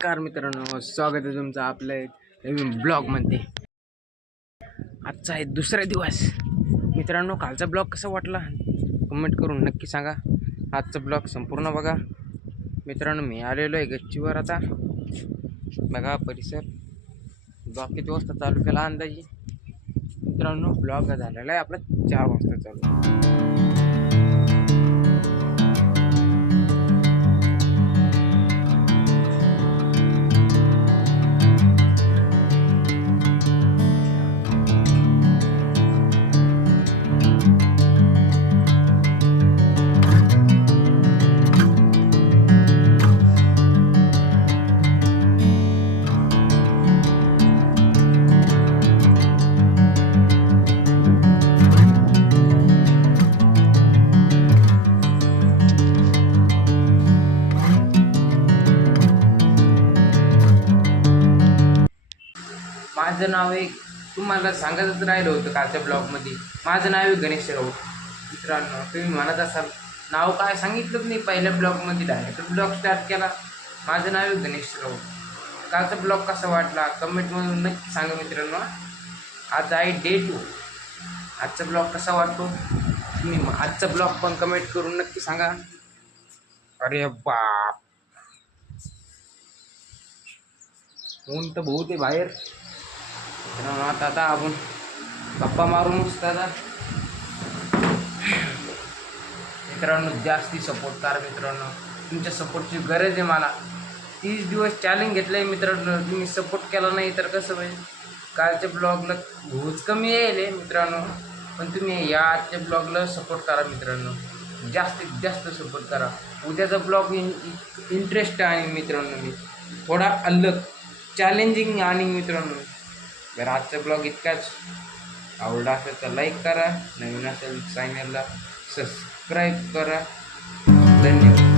नमस्कार मित्रांनो, स्वागत आहे तुमचं आपल्या नवीन ब्लॉगमध्ये। आजचा आहे दुसरा दिवस मित्रांनो। कालचा ब्लॉग कसा वाटला कमेंट करून नक्की सांगा। आजचा ब्लॉग संपूर्ण बघा मित्रांनो। मी आलेलो आहे गच्चीवर। आता बघा परिसर। ब्लॉग किती वाजता चालू केला अंदाजे मित्रांनो? ब्लॉग झालेला आहे आपला 4 वाजता चालू। माझं नाव आहे, तुम्हाला सांगतच राहिलं होतं कालच्या ब्लॉगमध्ये। माझं नाव आहे गणेश राऊत मित्रांनो। तुम्ही म्हणत असाल नाव काय सांगितलंच नाही पहिल्या ब्लॉगमध्ये, डायरेक्ट ब्लॉग स्टार्ट केला। माझं नाव आहे गणेश राऊत। कालचा ब्लॉग कसा वाटला कमेंटमधून नक्की सांगा मित्रांनो। आज आहे डे 2। आजचा ब्लॉग कसा वाटतो तुम्ही आजचा ब्लॉग पण कमेंट करून नक्की सांगा। अरे बाप, ऊन तर बहुत आहे बाहेर आता आपण गप्पा मारून असतात मित्रांनो। जास्ती सपोर्ट करा मित्रांनो, तुमच्या सपोर्टची गरज आहे मला। 30 दिवस चॅलेंज घेतलं आहे मित्रांनो, तुम्ही सपोर्ट केला नाही तर कसं होईल? कालच्या ब्लॉगला बहुत कमी येईल मित्रांनो, पण तुम्ही या आजच्या ब्लॉगला सपोर्ट करा मित्रांनो। जास्तीत जास्त सपोर्ट करा। उद्याचा ब्लॉग इंटरेस्ट आहे मित्रांनो, मी थोडा अलग चॅलेंजिंग आणि मित्रांनो। जर आजचा ब्लॉग इतकाच आवडला असेल तर लाईक करा, नवीन असेल चॅनलला सबस्क्राईब करा। धन्यवाद।